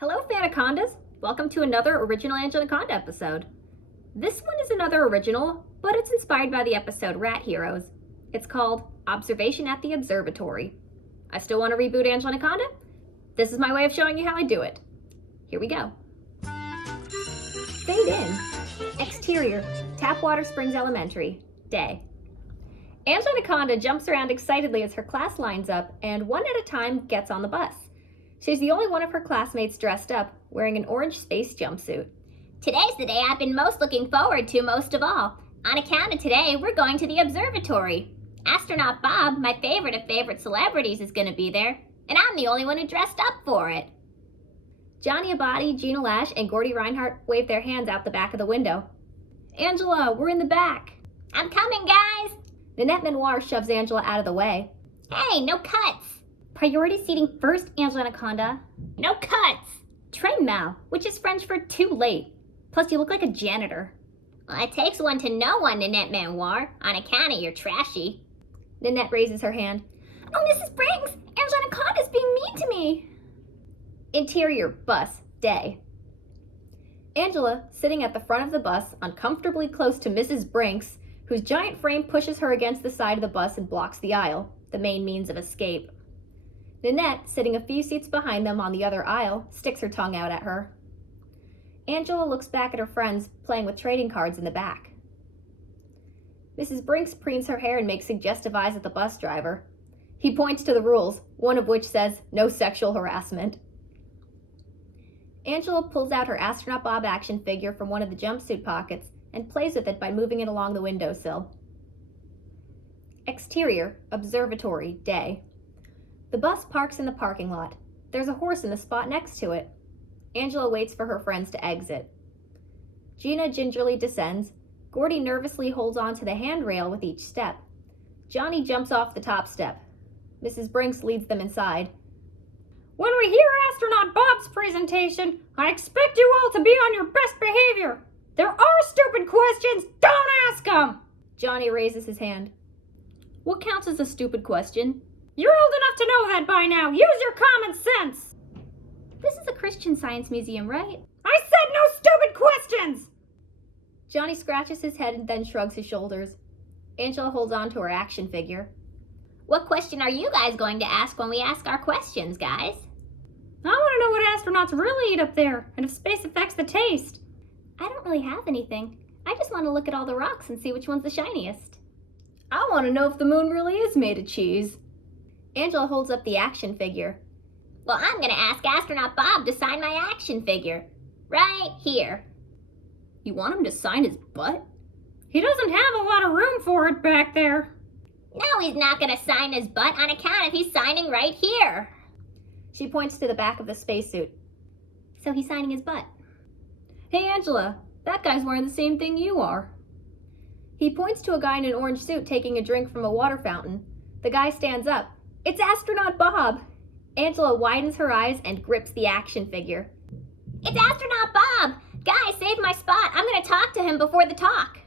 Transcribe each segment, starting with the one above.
Hello, Anacondas! Welcome to another original Anaconda episode. This one is another original, but it's inspired by the episode Rat Heroes. It's called Observation at the Observatory. I still want to reboot Anaconda? This is my way of showing you how I do it. Here we go. Fade in. Exterior, Tapwater Springs Elementary, day. Anaconda jumps around excitedly as her class lines up and one at a time gets on the bus. She's the only one of her classmates dressed up, wearing an orange space jumpsuit. Today's the day I've been most looking forward to most of all. On account of today, we're going to the observatory. Astronaut Bob, my favorite of favorite celebrities, is going to be there, and I'm the only one who dressed up for it. Johnny Abadi, Gina Lash, and Gordy Reinhardt wave their hands out the back of the window. Angela, we're in the back. I'm coming, guys. Nanette Manoir shoves Angela out of the way. Hey, no cuts. Priority seating first, Anaconda. No cuts. Train Mal, which is French for too late. Plus, you look like a janitor. Well, it takes one to know one, Nanette Manoir. On account of you're trashy. Nanette raises her hand. Oh, Mrs. Briggs, Anaconda's being mean to me. Interior, bus, day. Angela, sitting at the front of the bus, uncomfortably close to Mrs. Brinks, whose giant frame pushes her against the side of the bus and blocks the aisle, the main means of escape. Nanette, sitting a few seats behind them on the other aisle, sticks her tongue out at her. Angela looks back at her friends playing with trading cards in the back. Mrs. Brinks preens her hair and makes suggestive eyes at the bus driver. He points to the rules, one of which says, no sexual harassment. Angela pulls out her Astronaut Bob action figure from one of the jumpsuit pockets and plays with it by moving it along the windowsill. Exterior, observatory, day. The bus parks in the parking lot. There's a horse in the spot next to it. Angela waits for her friends to exit. Gina gingerly descends. Gordy nervously holds on to the handrail with each step. Johnny jumps off the top step. Mrs. Brinks leads them inside. When we hear Astronaut Bob's presentation, I expect you all to be on your best behavior. There are stupid questions, don't ask them! Johnny raises his hand. What counts as a stupid question? You're old enough to know that by now. Use your common sense. This is a Christian Science museum, right? I said no stupid questions! Johnny scratches his head and then shrugs his shoulders. Angela holds on to her action figure. What question are you guys going to ask when we ask our questions, guys? I want to know what astronauts really eat up there, and if space affects the taste. I don't really have anything. I just want to look at all the rocks and see which one's the shiniest. I want to know if the moon really is made of cheese. Angela holds up the action figure. Well, I'm going to ask Astronaut Bob to sign my action figure. Right here. You want him to sign his butt? He doesn't have a lot of room for it back there. No, he's not going to sign his butt on account of he's signing right here. She points to the back of the spacesuit. So he's signing his butt. Hey, Angela, that guy's wearing the same thing you are. He points to a guy in an orange suit taking a drink from a water fountain. The guy stands up. It's Astronaut Bob! Angela widens her eyes and grips the action figure. It's Astronaut Bob! Guys, save my spot. I'm going to talk to him before the talk.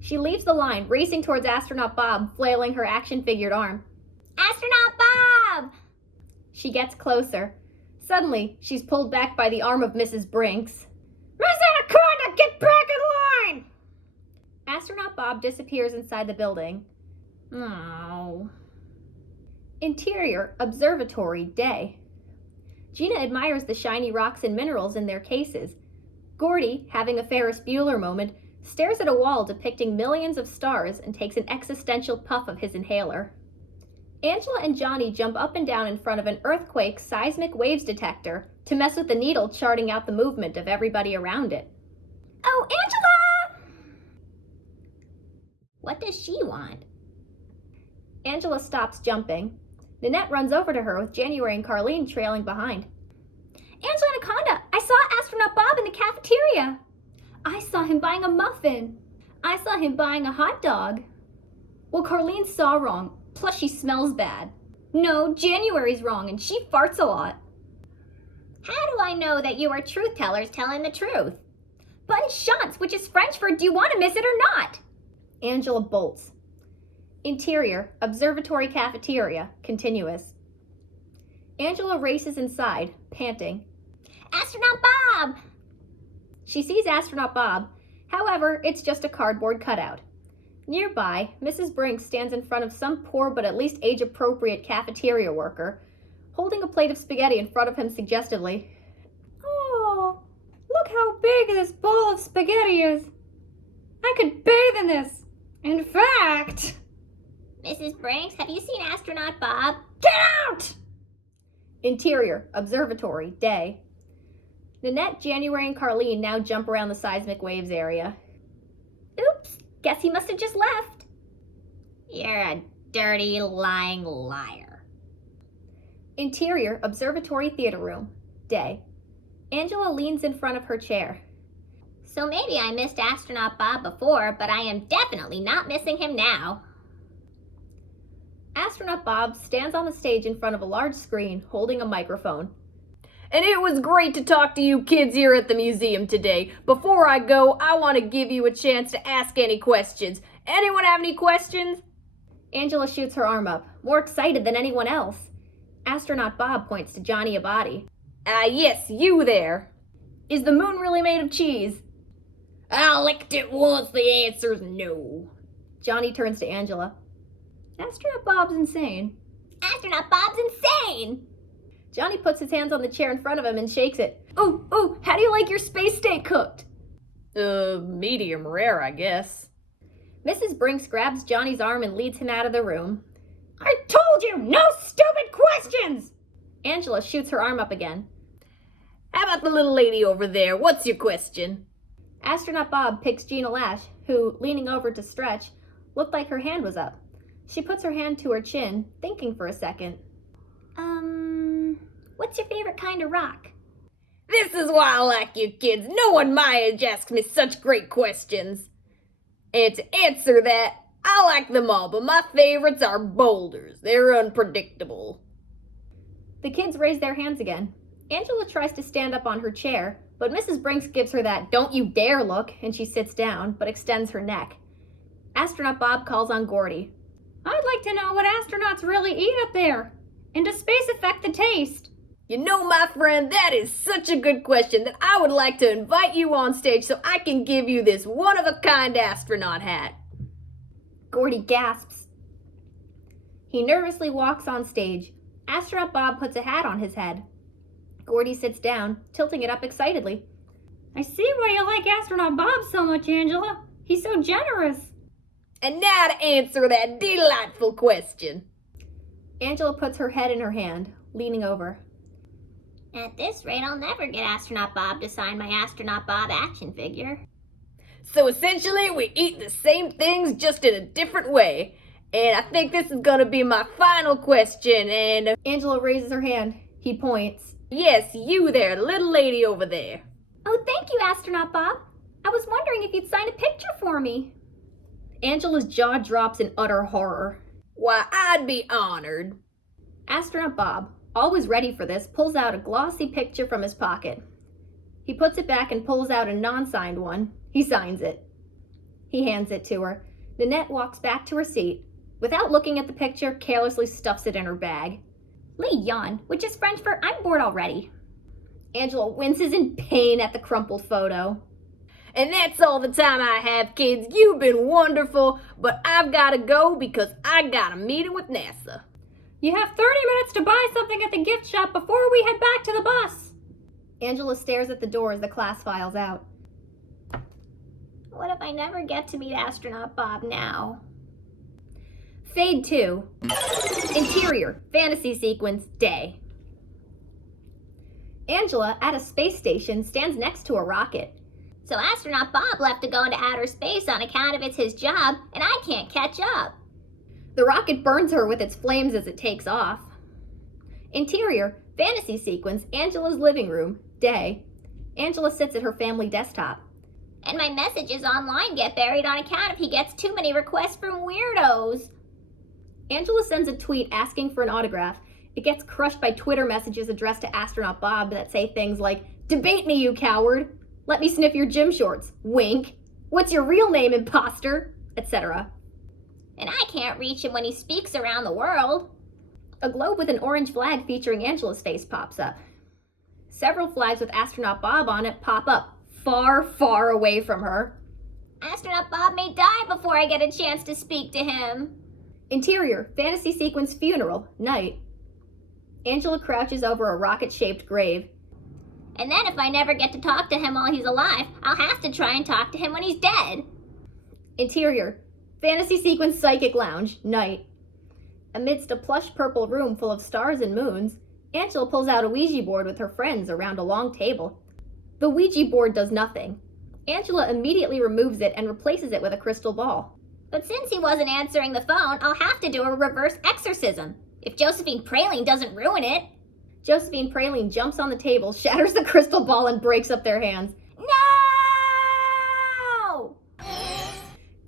She leaves the line, racing towards Astronaut Bob, flailing her action-figured arm. Astronaut Bob! She gets closer. Suddenly, she's pulled back by the arm of Mrs. Brinks. Miss Anaconda, get back in line! Astronaut Bob disappears inside the building. Oh. Interior, observatory, day. Gina admires the shiny rocks and minerals in their cases. Gordy, having a Ferris Bueller moment, stares at a wall depicting millions of stars and takes an existential puff of his inhaler. Angela and Johnny jump up and down in front of an earthquake seismic waves detector to mess with the needle charting out the movement of everybody around it. Oh, Angela! What does she want? Angela stops jumping. Nanette runs over to her with January and Carlene trailing behind. Anaconda, I saw Astronaut Bob in the cafeteria. I saw him buying a muffin. I saw him buying a hot dog. Well, Carlene saw wrong, plus she smells bad. No, January's wrong and she farts a lot. How do I know that you are truth tellers telling the truth? Bonne chance, which is French for do you want to miss it or not? Angela bolts. Interior, observatory cafeteria, continuous. Angela races inside, panting. Astronaut Bob! She sees Astronaut Bob. However, it's just a cardboard cutout. Nearby, Mrs. Brinks stands in front of some poor but at least age-appropriate cafeteria worker, holding a plate of spaghetti in front of him suggestively. Oh, look how big this bowl of spaghetti is. I could bathe in this. In fact... Mrs. Brinks, have you seen Astronaut Bob? Get out! Interior, Observatory, day. Nanette, January, and Carlene now jump around the seismic waves area. Oops, guess he must have just left. You're a dirty, lying liar. Interior, Observatory theater room, day. Angela leans in front of her chair. So maybe I missed Astronaut Bob before, but I am definitely not missing him now. Astronaut Bob stands on the stage in front of a large screen, holding a microphone. And it was great to talk to you kids here at the museum today. Before I go, I want to give you a chance to ask any questions. Anyone have any questions? Angela shoots her arm up, more excited than anyone else. Astronaut Bob points to Johnny Abadi. Yes, you there. Is the moon really made of cheese? I licked it once, the answer's no. Johnny turns to Angela. Astronaut Bob's insane. Astronaut Bob's insane! Johnny puts his hands on the chair in front of him and shakes it. Ooh, how do you like your space steak cooked? Medium rare, I guess. Mrs. Brinks grabs Johnny's arm and leads him out of the room. I told you, no stupid questions! Angela shoots her arm up again. How about the little lady over there? What's your question? Astronaut Bob picks Gina Lash, who, leaning over to stretch, looked like her hand was up. She puts her hand to her chin, thinking for a second. What's your favorite kind of rock? This is why I like you kids. No one my age asks me such great questions. And to answer that, I like them all, but my favorites are boulders. They're unpredictable. The kids raise their hands again. Angela tries to stand up on her chair, but Mrs. Brinks gives her that "don't you dare" look, and she sits down, but extends her neck. Astronaut Bob calls on Gordy. I'd like to know what astronauts really eat up there. And does space affect the taste? You know, my friend, that is such a good question that I would like to invite you on stage so I can give you this one-of-a-kind astronaut hat. Gordy gasps. He nervously walks on stage. Astronaut Bob puts a hat on his head. Gordy sits down, tilting it up excitedly. I see why you like Astronaut Bob so much, Angela. He's so generous. And now to answer that delightful question. Angela puts her head in her hand, leaning over. At this rate, I'll never get Astronaut Bob to sign my Astronaut Bob action figure. So essentially, we eat the same things just in a different way. And I think this is gonna be my final question, and... Angela raises her hand. He points. Yes, you there, the little lady over there. Oh, thank you, Astronaut Bob. I was wondering if you'd sign a picture for me. Angela's jaw drops in utter horror. Why, I'd be honored. Astronaut Bob, always ready for this, pulls out a glossy picture from his pocket. He puts it back and pulls out a non-signed one. He signs it. He hands it to her. Nanette walks back to her seat. Without looking at the picture, carelessly stuffs it in her bag. Li Yan, which is French for "I'm bored already." Angela winces in pain at the crumpled photo. And that's all the time I have, kids. You've been wonderful, but I've got to go because I got a meeting with NASA. You have 30 minutes to buy something at the gift shop before we head back to the bus. Angela stares at the door as the class files out. What if I never get to meet Astronaut Bob now? Fade 2. Interior, fantasy sequence, day. Angela, at a space station, stands next to a rocket. So Astronaut Bob left to go into outer space on account of it's his job, and I can't catch up. The rocket burns her with its flames as it takes off. Interior, fantasy sequence, Angela's living room, day. Angela sits at her family desktop. And my messages online get buried on account if he gets too many requests from weirdos. Angela sends a tweet asking for an autograph. It gets crushed by Twitter messages addressed to Astronaut Bob that say things like, "Debate me, you coward. Let me sniff your gym shorts. Wink. What's your real name, imposter?" etc. And I can't reach him when he speaks around the world. A globe with an orange flag featuring Angela's face pops up. Several flags with Astronaut Bob on it pop up, far, far away from her. Astronaut Bob may die before I get a chance to speak to him. Interior, fantasy sequence funeral, night. Angela crouches over a rocket-shaped grave. And then if I never get to talk to him while he's alive, I'll have to try and talk to him when he's dead. Interior, fantasy sequence psychic lounge, night. Amidst a plush purple room full of stars and moons, Angela pulls out a Ouija board with her friends around a long table. The Ouija board does nothing. Angela immediately removes it and replaces it with a crystal ball. But since he wasn't answering the phone, I'll have to do a reverse exorcism. If Josephine Praline doesn't ruin it. Josephine Praline jumps on the table, shatters the crystal ball, and breaks up their hands. No!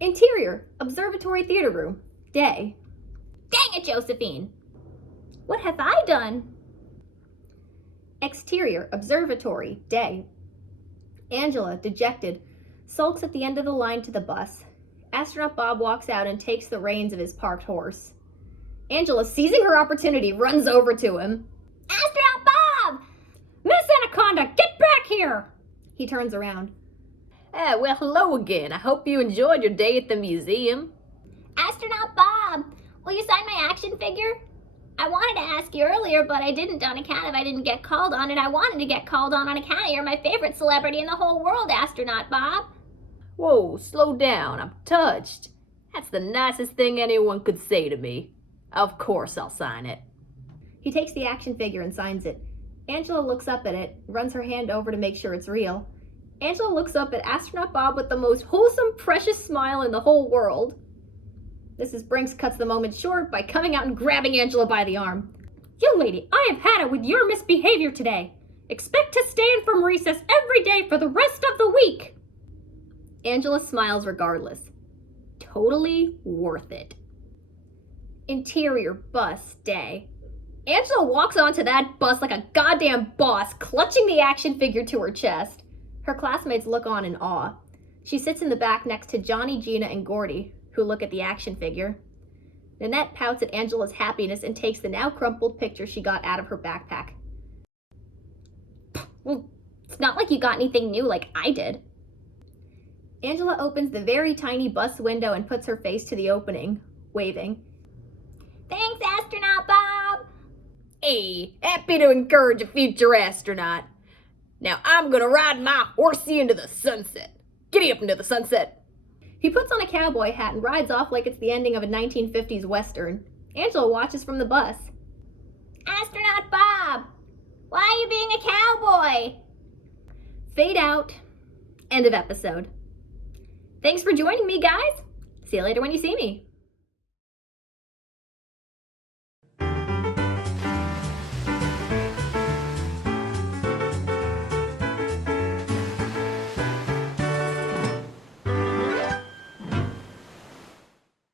Interior, observatory theater room, day. Dang it, Josephine! What have I done? Exterior, observatory, day. Angela, dejected, sulks at the end of the line to the bus. Astronaut Bob walks out and takes the reins of his parked horse. Angela, seizing her opportunity, runs over to him. Astronaut Bob! Miss Anaconda, get back here! He turns around. Well, hello again. I hope you enjoyed your day at the museum. Astronaut Bob! Will you sign my action figure? I wanted to ask you earlier, but I didn't on account of I didn't get called on, and I wanted to get called on account of you're my favorite celebrity in the whole world, Astronaut Bob. Whoa, slow down. I'm touched. That's the nicest thing anyone could say to me. Of course I'll sign it. He takes the action figure and signs it. Angela looks up at it, runs her hand over to make sure it's real. Angela looks up at Astronaut Bob with the most wholesome, precious smile in the whole world. Mrs. Brinks cuts the moment short by coming out and grabbing Angela by the arm. Young lady, I have had it with your misbehavior today. Expect to stay in from recess every day for the rest of the week. Angela smiles regardless. Totally worth it. Interior bus day. Angela walks onto that bus like a goddamn boss, clutching the action figure to her chest. Her classmates look on in awe. She sits in the back next to Johnny, Gina, and Gordy, who look at the action figure. Nanette pouts at Angela's happiness and takes the now crumpled picture she got out of her backpack. Well, it's not like you got anything new like I did. Angela opens the very tiny bus window and puts her face to the opening, waving. Thanks, Astronaut Bob! Hey, happy to encourage a future astronaut. Now I'm gonna ride my horsey into the sunset. Giddy up into the sunset. He puts on a cowboy hat and rides off like it's the ending of a 1950s Western. Angela watches from the bus. Astronaut Bob! Why are you being a cowboy? Fade out. End of episode. Thanks for joining me, guys. See you later when you see me.